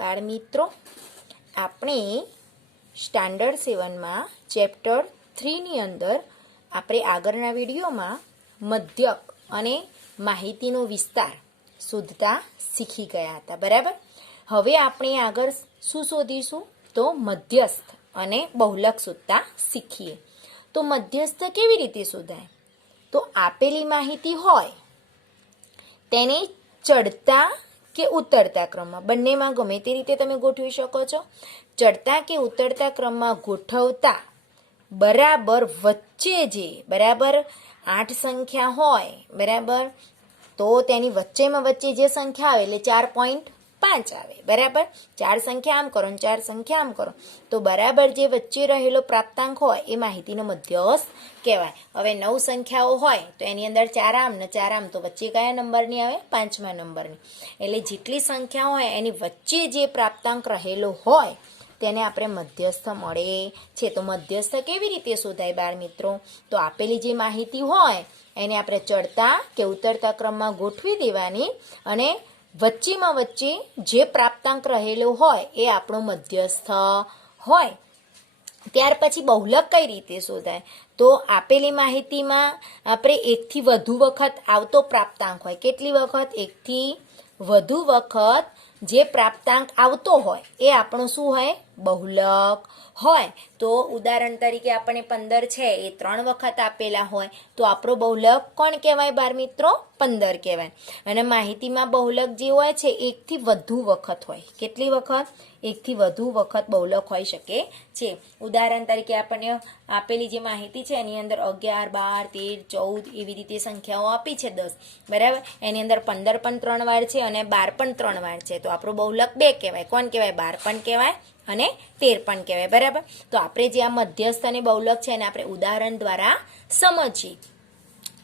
બાળમિત્રો, આપણે standard 7માં chapter 3ની અંદર આપણે આગળના વિડીયોમાં મધ્યક અને માહિતીનો વિસ્તાર શોધતા શીખી ગયા હતા, બરાબર. હવે આપણે આગળ શું શોધીશું? તો મધ્યસ્થ અને બહુલક શોધતા શીખીએ. તો મધ્યસ્થ કેવી રીતે શોધાય? તો આપેલી માહિતી હોય તેને ચડતા કે ઉતરતા ક્રમમાં, બંનેમાં ગમે તે રીતે તમે ગોઠવી શકો છો. ચડતા કે ઉતરતા ક્રમમાં ગોઠવતા બરાબર વચ્ચે જે બરાબર 8 સંખ્યા હોય, બરાબર, તો તેની વચ્ચેમાં વચ્ચે જે સંખ્યા આવે એટલે 4.5 આવે, બરાબર. 4 સંખ્યા આમ કરો ને 4 સંખ્યા આમ કરો તો બરાબર જે વચ્ચે રહેલો પ્રાપ્તાંક હોય એ માહિતીનો મધ્યસ્થ કહેવાય. હવે 9 સંખ્યાઓ હોય તો એની અંદર 4 આમ ને 4 આમ, તો વચ્ચે કયા નંબરની આવે? 5મા નંબરની. એટલે જેટલી સંખ્યા હોય એની વચ્ચે જે પ્રાપ્તાંક રહેલો હોય તેને આપણે મધ્યસ્થ મળે છે. તો મધ્યસ્થ કેવી રીતે શોધાય બાળ મિત્રો? તો આપેલી જે માહિતી હોય એને આપણે ચડતા કે ઉતરતા ક્રમમાં ગોઠવી દેવાની અને વચ્ચેમાં વચ્ચે જે પ્રાપ્તાંક રહેલો હોય એ આપણો મધ્યસ્થ હોય. ત્યાર પછી બહુલક કઈ રીતે શોધાય? તો આપેલી માહિતીમાં આપણે 1 થી વધુ વખત આવતો પ્રાપ્તાંક હોય. કેટલી વખત? 1 થી વધુ વખત જે પ્રાપ્તાંક આવતો હોય એ આપણું શું હોય? બહુલક હોય. તો ઉદાહરણ તરીકે આપણને 15 છે એ 3 વખત આપેલા હોય તો આપણો બહુલક કોણ કહેવાય બાળ મિત્રો? 15 કહેવાય. અને માહિતીમાં બહુલક જે હોય છે 1 થી વધુ વખત હોય. કેટલી વખત? 1 થી વધુ વખત બહુલક હોઈ શકે છે. ઉદાહરણ તરીકે આપણને આપેલી જે માહિતી છે એની અંદર 11, 12, 13, 14 એવી રીતે સંખ્યાઓ આપી છે 10, બરાબર. એની અંદર 15 પણ 3 વાર છે અને 12 પણ 3 વાર છે. તો આપણો બહુલક 2 કહેવાય. કોણ કહેવાય? 12 પણ કહેવાય અને 13 પણ કહેવાય, બરાબર. તો આપણે જે આ મધ્યસ્થ અને બહુલક છે એને આપણે ઉદાહરણ દ્વારા સમજીએ.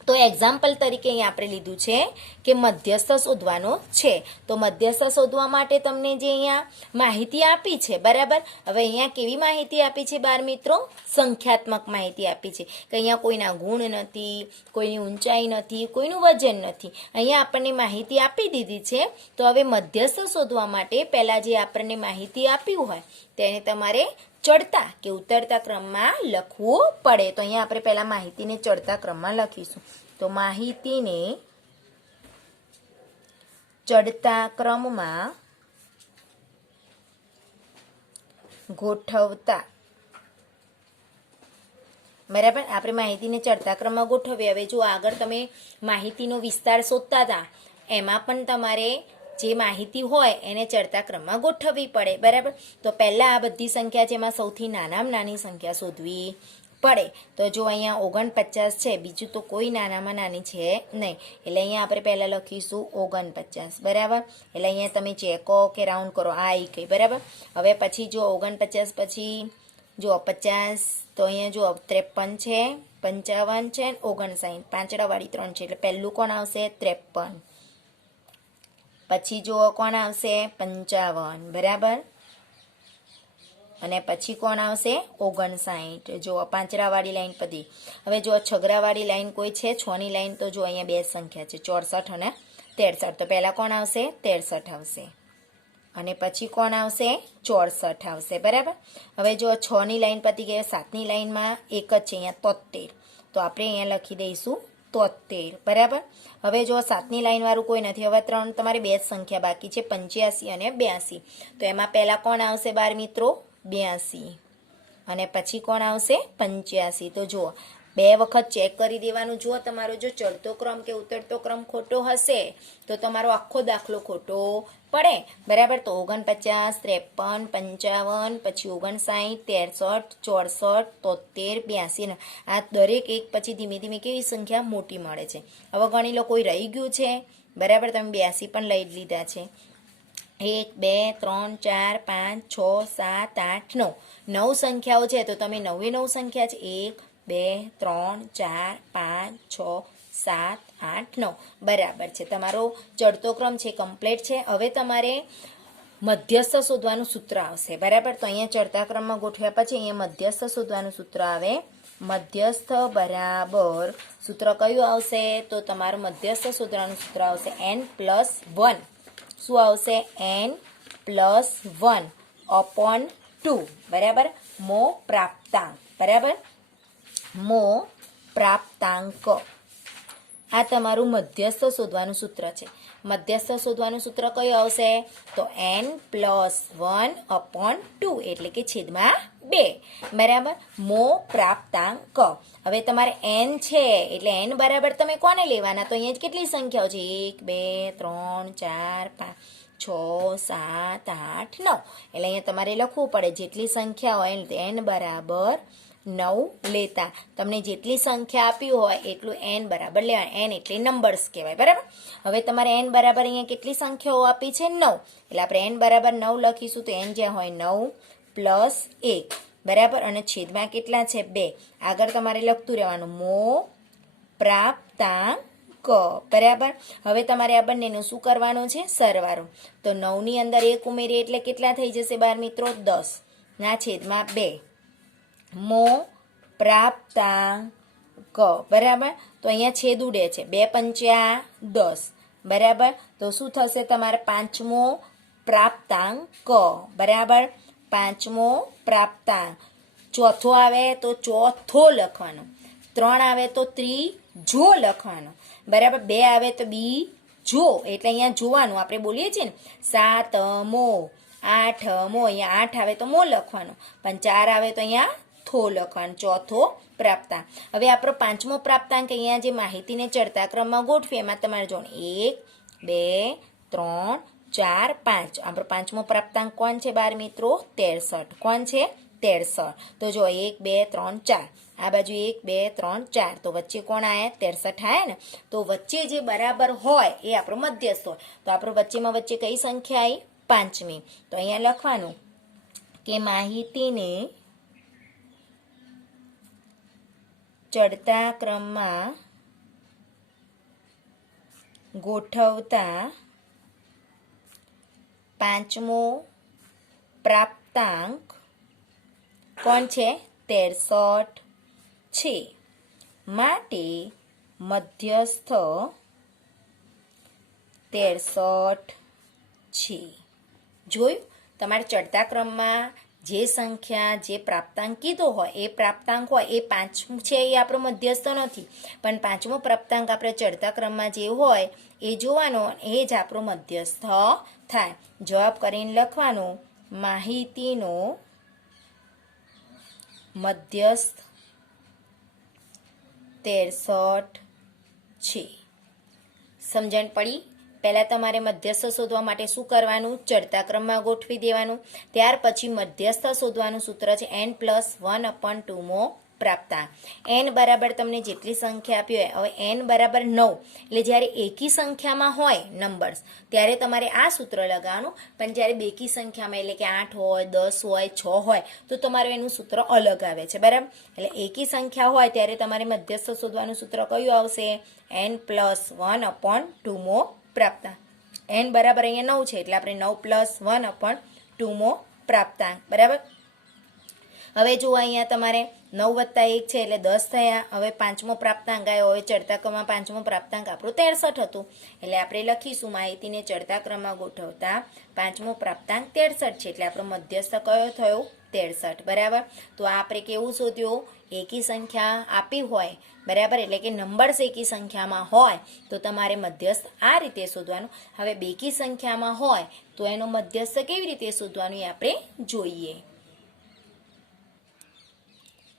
તો એક્ઝામ્પલ તરીકે અહીંયા આપણે લીધું છે કે મધ્યસ્થ શોધવાનો છે. તો મધ્યસ્થ શોધવા માટે તમને જે અહીંયા માહિતી આપી છે, બરાબર. હવે અહીંયા કેવી માહિતી આપી છે બાળ મિત્રો? સંખ્યાત્મક માહિતી આપી છે કે અહીંયા કોઈના ગુણ નથી, કોઈની ઊંચાઈ નથી, કોઈનું વજન નથી. અહીંયા આપણને માહિતી આપી દીધી છે. તો હવે મધ્યસ્થ શોધવા માટે પહેલાં જે આપણને માહિતી આપ્યું હોય તેને તમારે ચડતા કે ઉતરતા ક્રમમાં લખવું પડે. તો અહીંયા આપણે પહેલા માહિતીને ચડતા ક્રમમાં લખીશું. તો માહિતીને ચડતા ક્રમમાં ગોઠવતા, બરાબર. આપણે માહિતીને ચડતા ક્રમમાં ગોઠવીએ. હવે જો આગળ તમે માહિતીનો વિસ્તાર શોધતા હતા એમાં પણ તમારે જે માહિતી હોય એને ચડતા ક્રમમાં ગોઠવવી પડે, બરાબર. તો પહેલાં આ બધી સંખ્યા છે એમાં સૌથી નાનામાં નાની સંખ્યા શોધવી પડે. તો જો અહીંયા 49 છે, બીજું તો કોઈ નાનામાં નાની છે નહીં. એટલે અહીંયા આપણે પહેલાં લખીશું 49, બરાબર. એટલે અહીંયા તમે ચેકો કે રાઉન્ડ કરો આ આવી ગઈ, બરાબર. હવે પછી જો 49 પછી જો 50, તો અહીંયા જો 53 છે, 55 છે, 59, પાંચડાવાળી 3 છે. એટલે પહેલું કોણ આવશે? 53. પછી જુઓ કોણ આવશે? 55, બરાબર. અને પછી કોણ આવશે? 59. જો પાંચડાવાળી લાઈન પતી. હવે જો છગડાવાળી લાઈન કોઈ છે? 6ની લાઈન. તો જો અહીંયા 2 સંખ્યા છે 64 અને 63. તો પહેલાં કોણ આવશે? 63 આવશે. અને પછી કોણ આવશે? 64 આવશે, બરાબર. હવે જો 6ની લાઈન પતી ગઈ. 7ની લાઈનમાં એક જ છે અહીંયા 73. તો આપણે અહીંયા લખી દઈશું 73, બરાબર. હવે જો 7ની લાઈન વાળું કોઈ નથી. હવે તમારે 2 સંખ્યા બાકી છે 85 અને 82. તો એમાં પહેલાં કોણ આવશે બાળ મિત્રો? 82. અને પછી કોણ આવશે? 85. તો જુઓ 2 વખત ચેક કરી દેવાનું. જુઓ તમારો જો ચડતો ક્રમ કે ઉતરતો ક્રમ ખોટો હશે તો તમારો આખો દાખલો ખોટો પડે, બરાબર. તો 49, 53, 55, પછી 59, 63, 64, 73, 82. આ દરેક એક પછી ધીમે ધીમે કેવી સંખ્યા મોટી મળે છે. હવે ગણી લો કોઈ રહી ગયું છે, બરાબર. તમે 82 પણ લઈ લીધા છે. 1, 2, 3, 4, 5, 6, 7, 8, 9. 9 સંખ્યાઓ છે તો તમે 9 સંખ્યા છે. 1, 2, 3, 4, 5, 6, 7, 8, 9, બરાબર છે. તમારો ચડતો ક્રમ છે કમ્પ્લીટ છે. હવે તમારે મધ્યસ્થ શોધવાનું સૂત્ર આવશે, બરાબર. તો અહીંયા ચડતા ક્રમમાં ગોઠવ્યા પછી અહીંયા મધ્યસ્થ શોધવાનું સૂત્ર આવે. મધ્યસ્થ બરાબર સૂત્ર કયું આવશે? તો તમારું મધ્યસ્થ શોધવાનું સૂત્ર આવશે n+1. શું આવશે? n +1/2 બરાબર. મો પ્રાપ્તાંક બરાબર. મો પ્રાપ્તાંક આ તમારું મધ્યસ્થ શોધવાનું સૂત્ર છે. મધ્યસ્થ શોધવાનું સૂત્ર કયું આવશે? તો n+1/2 એટલે કે છેદમાં 2 બરાબર. મો પ્રાપ્તાંક. હવે તમારે n છે એટલે n બરાબર તમે કોને લેવાના? તો અહીંયા કેટલી સંખ્યાઓ છે? 1 2 3 4 5 6 7 8 9 એટલે અહીંયા તમારે લખવું પડે જેટલી સંખ્યા હોય n બરાબર 9 લેતા. તમને જેટલી સંખ્યા આપી હોય એટલું n બરાબર લેવાનું. n એટલે નંબર્સ કહેવાય બરાબર. હવે તમારે n બરાબર અહીંયા કેટલી સંખ્યાઓ આપી છે? 9. એટલે આપણે n બરાબર 9 લખીશું તો n જ્યાં હોય 9 + 1 બરાબર. અને છેદમાં કેટલા છે? 2. આગળ તમારે લખતું રહેવાનું મો પ્રાપ્તાંક બરાબર. હવે તમારે આ બંનેનું શું કરવાનું છે? સરવાળો. તો 9 ની અંદર 1 ઉમેરીએ એટલે કેટલા થઈ જશે બાળ મિત્રો? 10 ના છેદમાં 2 મો પ્રાપ્તાંક બરાબર. તો અહીંયા છેદ ઉડે છે. 2 પંચ્યા 10 બરાબર. તો શું થશે તમારે? પાંચમો પ્રાપ્તાંક બરાબર. પાંચમો પ્રાપ્તાંક. ચોથો આવે તો ચોથો લખવાનો. 3 આવે તો ત્રીજો લખવાનો બરાબર. 2 આવે તો બીજો એટલે અહીંયા જોવાનું. આપણે બોલીએ છીએ ને સાતમો, આઠમો, અહીંયા 8 આવે તો મો લખવાનો, પણ 4 આવે તો અહીંયા થો લખવાનો. ચોથો પ્રાપ્તાંક. હવે આપણો પાંચમો પ્રાપ્તાંક અહીંયા જે માહિતીને ચડતા ક્રમમાં ગોઠવીએ એમાં તમારે જોવાનું 1 2 3 4 5. આપણો પાંચમો પ્રાપ્તાંક કોણ છે બાળ મિત્રો? 63. કોણ છે? 63. તો જો 1 2 3 4 આ બાજુ 1 2 3 4 તો વચ્ચે કોણ આયા? 63 આયા ને. તો વચ્ચે જે બરાબર હોય એ આપણો મધ્યસ્થ હોય. તો આપણો વચ્ચેમાં વચ્ચે કઈ સંખ્યા આવી? પાંચમી. તો અહીંયા લખવાનું કે માહિતીને ચડતા ક્રમમાં ગોઠવતા પાંચમો પ્રાપ્તાંક કોણ છે? 63 છે. માટે મધ્યસ્થ 63 છે. જોયું? તમારે ચડતા ક્રમમાં જે સંખ્યા જે પ્રાપ્તાંક કીધો હોય એ પ્રાપ્તાંક હોય એ પાંચમું છે એ આપણો મધ્યસ્થ નથી, પણ પાંચમો પ્રાપ્તાંક આપણે ચડતા ક્રમમાં જે હોય એ જોવાનો, એ જ આપણો મધ્યસ્થ થાય. જવાબ કરીને લખવાનું માહિતીનો મધ્યસ્થ 63 છે. સમજણ પડી? પહેલાં તમારે મધ્યસ્થ શોધવા માટે શું કરવાનું? ચડતા ક્રમમાં ગોઠવી દેવાનું. ત્યાર પછી મધ્યસ્થ શોધવાનું સૂત્ર છે n+1/2 મો પ્રાપ્તાંક. n બરાબર તમને જેટલી સંખ્યા આપી હોય, હવે n બરાબર 9 એટલે જ્યારે એકી સંખ્યામાં હોય નંબર્સ ત્યારે તમારે આ સૂત્ર લગાવવાનું, પણ જ્યારે બેકી સંખ્યામાં એટલે કે 8 હોય 10 હોય 6 હોય તો તમારું એનું સૂત્ર અલગ આવે છે બરાબર. એટલે એકી સંખ્યા હોય ત્યારે તમારે મધ્યસ્થ શોધવાનું સૂત્ર કયું આવશે? n+1/2 મો પ્રાપ્તાંક. n બરાબર અહીંયા 9 છે એટલે આપણે 9+1/2 મો પ્રાપ્તાંક બરાબર. હવે જુઓ અહીંયા તમારે 9 + 1 છે એટલે 10 થયા. હવે પાંચમો પ્રાપ્તાંક આવ્યો. હવે ચડતા ક્રમમાં પાંચમો પ્રાપ્તાંક આપણું 63 હતું એટલે આપણે લખીશું માહિતીને ચડતા ક્રમમાં ગોઠવતા પાંચમો પ્રાપ્તાંક 63 છે. એટલે આપણો મધ્યસ્થ કયો થયો? 63 બરાબર. તો આ આપણે કેવું શોધ્યું? એકી સંખ્યા આપી હોય બરાબર, એટલે કે નંબર્સ એકી સંખ્યામાં હોય તો તમારે મધ્યસ્થ આ રીતે શોધવાનું. હવે બેકી સંખ્યામાં હોય તો એનો મધ્યસ્થ કેવી રીતે શોધવાનું એ આપણે જોઈએ.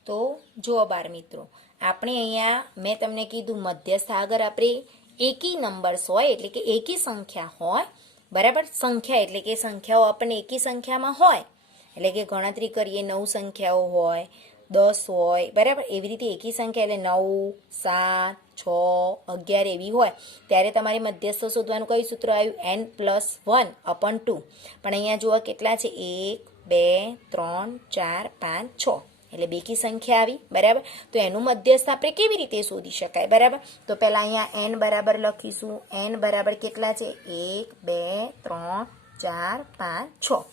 તો જુઓ બાળ મિત્રો, આપણે અહીંયા મેં તમને કીધું મધ્યસ્થ આગળ આપણે એકી નંબર્સ હોય એટલે કે એકી સંખ્યા હોય બરાબર. સંખ્યા એટલે કે સંખ્યાઓ આપણને એકી સંખ્યામાં હોય એટલે કે ગણતરી કરીએ 9 સંખ્યાઓ હોય 10 હોય બરાબર. એવી રીતે એકી સંખ્યા એટલે 9 7 6 11 એવી હોય ત્યારે તમારે મધ્યસ્થ શોધવાનું કયું સૂત્ર આવ્યું? n+1/2. પણ અહીંયા જુઓ કેટલા છે? 1 2 3 4 5 6 એટલે બેકી સંખ્યા આવી બરાબર. તો એનું મધ્યસ્થ આપણે કેવી રીતે શોધી શકાય બરાબર. તો પહેલાં અહીંયા n બરાબર લખીશું. n બરાબર કેટલા છે? 1 2 3 4 5 6.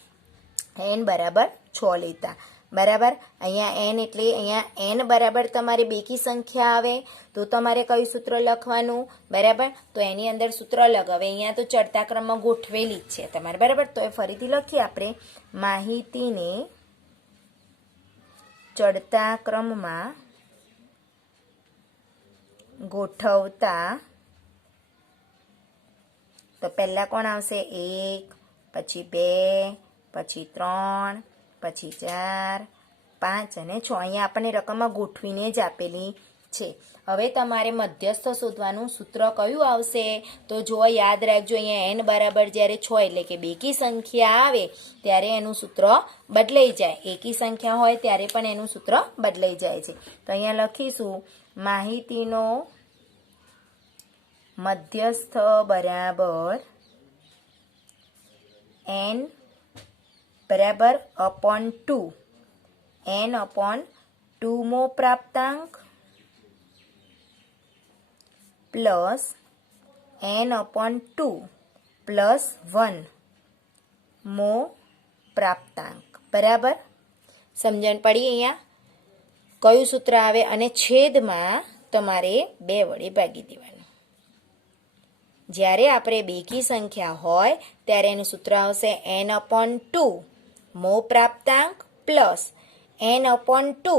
n બરાબર 6 લેતા બરાબર. અહીંયા એન એટલે અહીંયા એન બરાબર તમારે બેકી સંખ્યા આવે તો તમારે કયું સૂત્ર લખવાનું, બરાબર. તો એની અંદર સૂત્ર લગાવે. અહીંયા તો ચડતા ક્રમમાં ગોઠવેલી જ છે તમારે, બરાબર. તો એ ફરીથી લખીએ આપણે, માહિતીને ચડતા ક્રમમાં ગોઠવતા તો પહેલા કોણ આવશે? 1, પછી 2, પછી 3, પછી 4, 5 અને 6. અહીંયા આપણને રકમમાં ગોઠવીને જ આપેલી છે. હવે તમારે મધ્યસ્થ શોધવાનું સૂત્ર કયું આવશે? તો જો યાદ રાખજો, અહીંયા એન બરાબર જ્યારે 6 એટલે કે બેકી સંખ્યા આવે ત્યારે એનું સૂત્ર બદલાઈ જાય. એકી સંખ્યા હોય ત્યારે પણ એનું સૂત્ર બદલાઈ જાય છે. તો અહીંયા લખીશું, માહિતીનો મધ્યસ્થ બરાબર n બરાબર upon 2, n upon 2 મો પ્રાપ્તાંક પ્લસ n upon 2 પ્લસ 1 મો પ્રાપ્તાંક, બરાબર. સમજણ પડી? અહીંયા કયું સૂત્ર આવે? અને છેદમાં તમારે 2 વડે ભાગી દેવાનું. જ્યારે આપણે બેકી સંખ્યા હોય ત્યારે એનું સૂત્ર આવશે n upon 2 મો પ્રાપ્તાંક પ્લસ n upon 2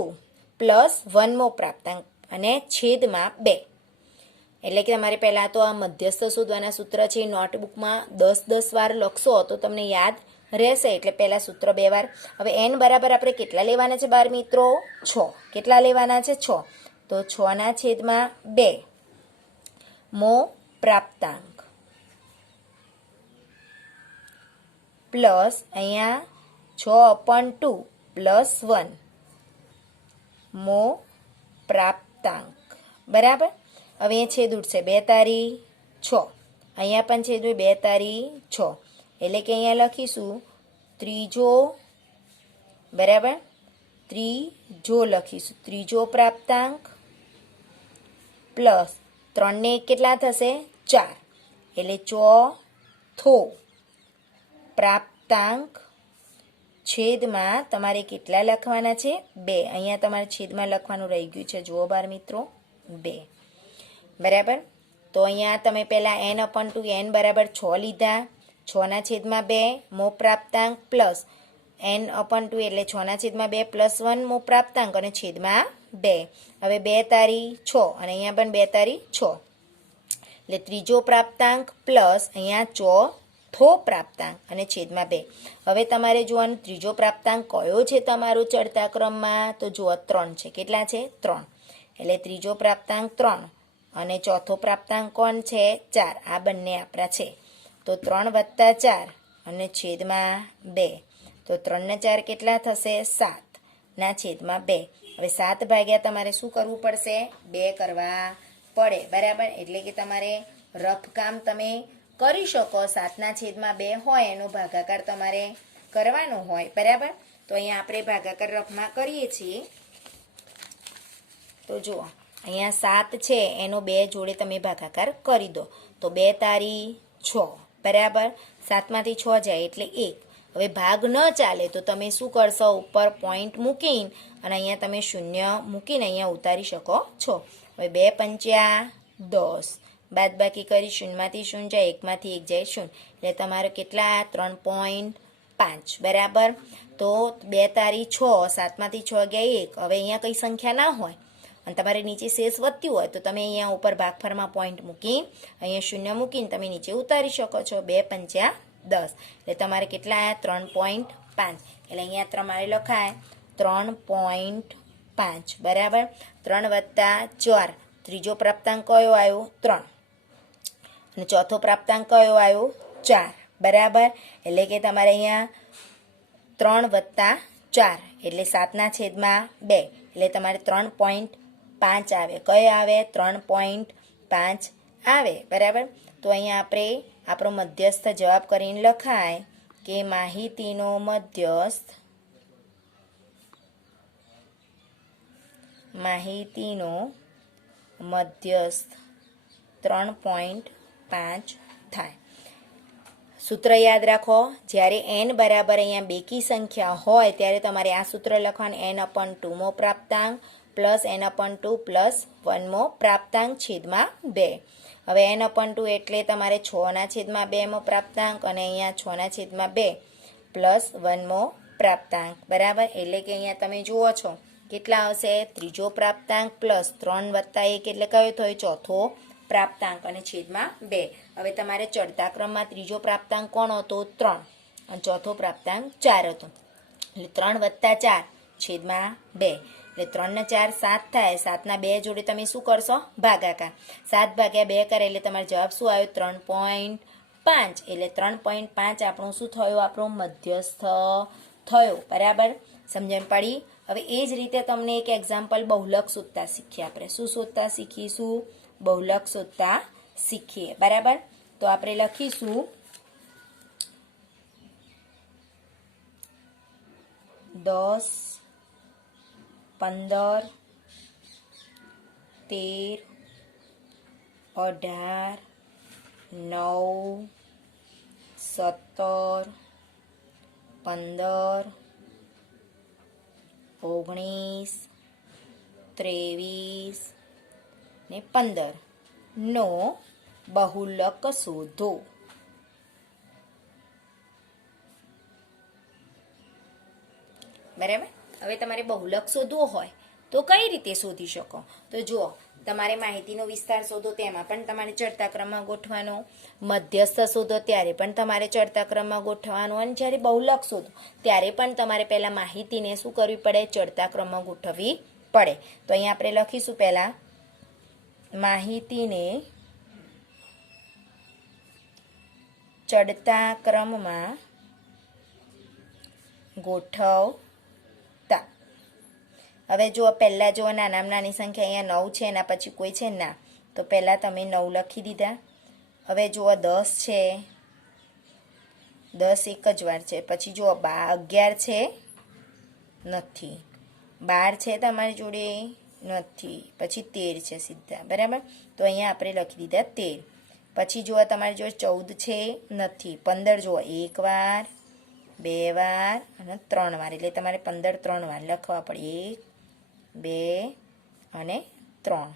પ્લસ 1 મો પ્રાપ્તાંક અને છેદમાં 2. એટલે કે તમારે પહેલાં તો આ મધ્યસ્થ શોધવાના સૂત્ર છે નોટબુકમાં 10 વાર લખશો તો તમને યાદ રહેશે. એટલે પહેલાં સૂત્ર 2 વાર. હવે n બરાબર આપણે કેટલા લેવાના છે બાળ મિત્રો? 6. કેટલા લેવાના છે? 6. તો 6 છેદમાં 2 મો પ્રાપ્તાંક પ્લસ અહીંયા 6 upon 2 પ્લસ 1 મો પ્રાપ્તાંક, બરાબર. હવે અહીંયા છેદ ઉડશે 2 તારી 6, અહીંયા પણ છેદ 2 તારી 6 એટલે કે અહીંયા લખીશું ત્રીજો, બરાબર. ત્રીજો લખીશું, ત્રીજો પ્રાપ્તાંક પ્લસ 3 ને કેટલા થશે? 4 એટલે ચોથો પ્રાપ્તાંક છેદમાં તમારે કેટલા લખવાના છે? 2. અહીંયા તમારે છેદમાં લખવાનું રહી ગયું છે, જુઓ બાર મિત્રો, 2, બરાબર. તો અહીંયા તમે પહેલાં n upon 2 n બરાબર 6 લીધા, 6 છેદમાં 2 મો પ્રાપ્તાંક પ્લસ n upon 2 એટલે 6 છેદમાં 2 પ્લસ 1 મો પ્રાપ્તાંક અને છેદમાં 2. હવે 2 તારી 6 અને અહીંયા પણ 2 તારી 6 એટલે ત્રીજો પ્રાપ્તાંક પ્લસ અહીંયા ચોથો પ્રાપ્તાંક અને છેદમાં 2. હવે તમારે જોવાનું ત્રીજો પ્રાપ્તાંક કયો છે તમારો ચડતા ક્રમમાં? તો જુઓ 3 છે. કેટલા છે? 3. એટલે ત્રીજો પ્રાપ્તાંક 3 અને ચોથો પ્રાપ્તાંક કોણ છે? 4. આ બંને આપણા છે. તો 3 વત્તા 4 અને છેદમાં 2. તો 3 ને 4 કેટલા થશે? 7 છેદમાં 2. હવે 7 ભાગ્યા તમારે શું કરવું પડશે? 2 કરવા પડે, બરાબર. એટલે કે તમારે રફ કામ તમે કરી શકો. 7 છેદમાં 2 હોય એનો ભાગાકાર તમારે કરવાનો હોય, બરાબર. તો અહીંયા આપણે ભાગાકાર રફમાં કરીએ છીએ. તો જુઓ અહીંયા 7 છે એનો 2 જોડે તમે ભાગાકાર કરી દો તો 2 તારી 6, બરાબર. 7માંથી 6 જાય એટલે 1. હવે ભાગ ન ચાલે તો તમે શું કરશો? ઉપર પોઈન્ટ મૂકીને અને અહીંયા તમે 0 મૂકીને અહીંયા ઉતારી શકો છો. હવે 2 પંચ્યા 10, બાદ બાકી કરી 0માંથી 0 જાય, 1માંથી 1 જાય 0 એટલે તમારે કેટલા? 3.5, બરાબર. તો 2 તારી 6, 7માંથી 6 ગયા 1. હવે અહીંયા કઈ સંખ્યા ના હોય અને તમારે નીચે શેષ વધ્યું હોય તો તમે અહીંયા ઉપર ભાગફળમાં પોઈન્ટ મૂકી અહીંયા 0 મૂકીને તમે નીચે ઉતારી શકો છો. 2 પંચ્યા 10 એટલે તમારે કેટલા આવ્યા? 3.5. એટલે અહીંયા તમારે લખાય 3.5, બરાબર. 3 વત્તા 4 ત્રીજો પ્રાપ્તાંક કયો આવ્યો? 3 અને ચોથો પ્રાપ્તાંક કયો આવ્યો? 4, બરાબર. એટલે કે તમારે અહીંયા 3 વત્તા 4 એટલે 7 છેદમાં 2 એટલે તમારે 3.5 આવે. કયો આવે? 3.5 આવે, બરાબર. તો અહીંયા આપણે આપણો મધ્યસ્થ જવાબ કરીને લખાય કે માહિતીનો મધ્યસ્થ 3.5 થાય. સૂત્ર યાદ રાખો, જ્યારે n બરાબર અહીંયા બેકી સંખ્યા હોય ત્યારે તમારે આ સૂત્ર લખવાનું, n/2 મો પ્રાપ્તાંક પ્લસ n/2 પ્લસ 1 મો પ્રાપ્તાંક છેદમાં 2. હવે n/2 એટલે તમારે 6/2 મો પ્રાપ્તાંક અને અહીંયા 6/2 પ્લસ 1 મો પ્રાપ્તાંક, બરાબર. એટલે કે અહીંયા તમે જુઓ છો કેટલા આવશે, ત્રીજો પ્રાપ્તાંક પ્લસ 3 વત્તા 1 એટલે કયો થયો, ચોથો પ્રાપ્તાંક અને છેદમાં 2. હવે તમારે ચડતા ક્રમમાં ત્રીજો પ્રાપ્તાંક કોણ હતો, 3, અને ચોથો પ્રાપ્તાંક 4 હતો. એટલે 3 વત્તા 4 છેદમાં 2. એટલે 3 ને 4 7 થાય, 7ના 2 જોડે તમે શું કરશો, ભાગાકાર. 7 ભાગ્યા 2 કરે એટલે તમારો જવાબ શું આવ્યો, 3.5. એટલે 3.5 આપણું શું થયું, આપણો મધ્યસ્થ થયો, બરાબર. સમજણ પડી. હવે એ જ રીતે તમને એક એક્ઝામ્પલ બહુલક શોધતા શીખીએ આપણે. શું શોધતા શીખીશું, બહુલક શોધતા શીખીએ, બરાબર. તો આપણે લખીશું 10, 15, 13, 18, 9, 17, 15, 19, 23 ને 15 નો બહુલક શોધો. બરાબર. હવે તમારે બહુલક શોધવો હોય તો કઈ રીતે શોધી શકો, તો જુઓ, તમારે માહિતીનો વિસ્તાર શોધો તેમાં પણ તમારે ચડતા ક્રમમાં ગોઠવાનો, મધ્યસ્થ શોધો ત્યારે પણ તમારે ચડતા ક્રમમાં ગોઠવવાનું, અને જ્યારે બહુલક શોધો ત્યારે પણ તમારે પહેલાં માહિતીને શું કરવી પડે, ચડતા ક્રમમાં ગોઠવવી પડે. તો અહીંયા આપણે લખીશું પહેલાં માહિતીને ચડતા ક્રમમાં ગોઠવતા. હવે જુઓ, પહેલાં જુઓ, નાનામાં નાની સંખ્યા અહીંયા 9 છે, એના પછી કોઈ છે ના, તો પહેલાં તમે 9 લખી દીધા. હવે જુઓ 10 છે, 10 એક જ વાર છે. પછી જુઓ 11 છે, નથી. 12 છે તમારી જોડે, નથી. પછી 13 છે સીધા, બરાબર. તો અહીંયા આપણે લખી દીધા 13. પછી જુઓ તમારી જોડે 14 છે, નથી. 15 જુઓ, એક વાર, બે વાર અને 3 વાર. એટલે તમારે 15 3 વાર લખવા પડે, 1, 2 અને 3,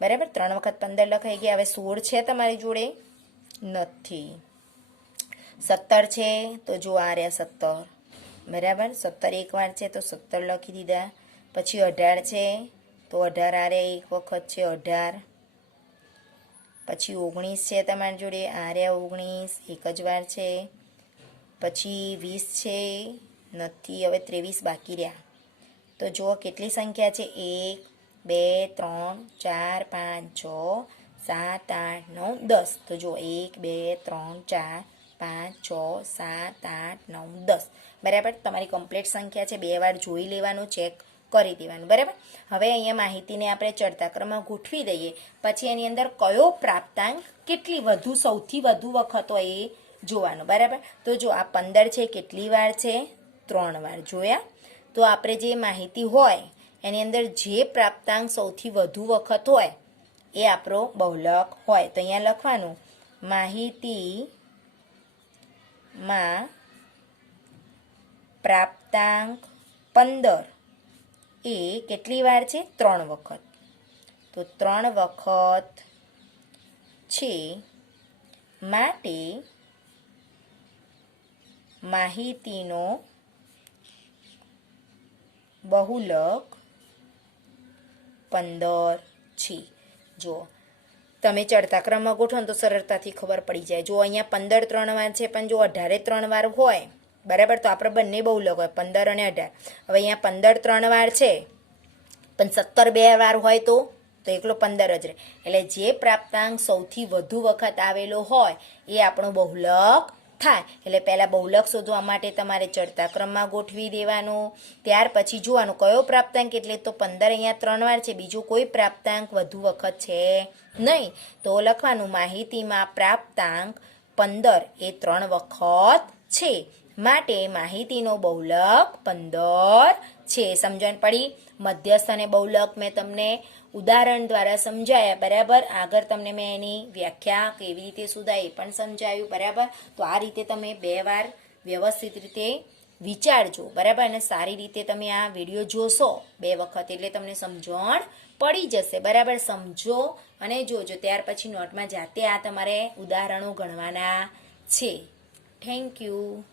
બરાબર. 3 વખત 15 લખાઈ ગયા. હવે 16 છે તમારી જોડે, નથી. 17 છે, તો જો આ રહ્યા 17, બરાબર. 17 એક વાર છે તો 17 લખી દીધા. પછી 18 છે, તો 18 આ રહ્યા એક વખત છે, 18. પછી 19 છે તમારી જોડે, આ રહ્યા 19 એક જ વાર છે. પછી 20 છે, નથી. હવે 23 બાકી રહ્યા. તો જુઓ કેટલી સંખ્યા છે, 1, 2, 3, 4, 5, 6, 7, 8, 9, 10. તો જુઓ 1, 2, 3, 4, 5, 6, 7, 8, 9, 10, બરાબર. તમારી કમ્પ્લીટ સંખ્યા છે, 2 વાર જોઈ લેવાનું, ચેક કરી દેવાનું, બરાબર. હવે અહીંયા માહિતીને આપણે ચડતા ક્રમમાં ગોઠવી દઈએ. પછી એની અંદર કયો પ્રાપ્તાંક કેટલી વધુ, સૌથી વધુ વખત હોય એ જોવાનું, બરાબર. તો જો આ 15 છે, કેટલી વાર છે, 3 વાર જોયા. તો આપણે જે માહિતી હોય એની અંદર જે પ્રાપ્તાંક સૌથી વધુ વખત હોય એ આપણો બહુલક હોય. તો અહીંયા લખવાનું, માહિતીમાં પ્રાપ્તાંક 15 એ કેટલી વાર છે, 3 વખત. તો 3 વખત છે, માટે માહિતીનો બહુલક 15 છે. જો તમે ચડતા ક્રમમાં ગોઠવો તો સરળતાથી ખબર પડી જાય. જો અહીંયા 15 3 વાર છે, પણ જો 18 3 વાર હોય, બરાબર, તો આપણે બંને બહુલક હોય, 15 અને 18. હવે અહીંયા 15 3 વાર છે, પણ 17 2 વાર હોય તો એકલો 15 જ રહે. એટલે જે પ્રાપ્તાંક સૌથી વધુ વખત આવેલો હોય એ આપણો બહુલક થાય. એટલે પહેલાં બહુલક શોધવા માટે તમારે ચડતા ક્રમમાં ગોઠવી દેવાનું. ત્યાર પછી જોવાનું કયો પ્રાપ્તાંક, એટલે તો 15 અહીંયા 3 વાર છે, બીજો કોઈ પ્રાપ્તાંક વધુ વખત છે નહીં. તો લખવાનું, માહિતીમાં પ્રાપ્તાંક 15 એ 3 વખત છે, માટે માહિતીનો બહુલક 15 છે. સમજણ પડી. મધ્યસ્થ અને બહુલક મેં તમને ઉદાહરણ દ્વારા સમજાયા, બરાબર. આગળ તમને મેં એની વ્યાખ્યા કેવી રીતે શોધાય એ પણ સમજાવ્યું, બરાબર. તો આ રીતે તમે 2 વાર વ્યવસ્થિત રીતે વિચારજો, બરાબર. અને સારી રીતે તમે આ વિડીયો જોશો 2 વખત એટલે તમને સમજણ પડી જશે, બરાબર. સમજો અને જોજો, ત્યાર પછી નોટમાં જાતે આ તમારે ઉદાહરણો ગણવાના છે. Thank you.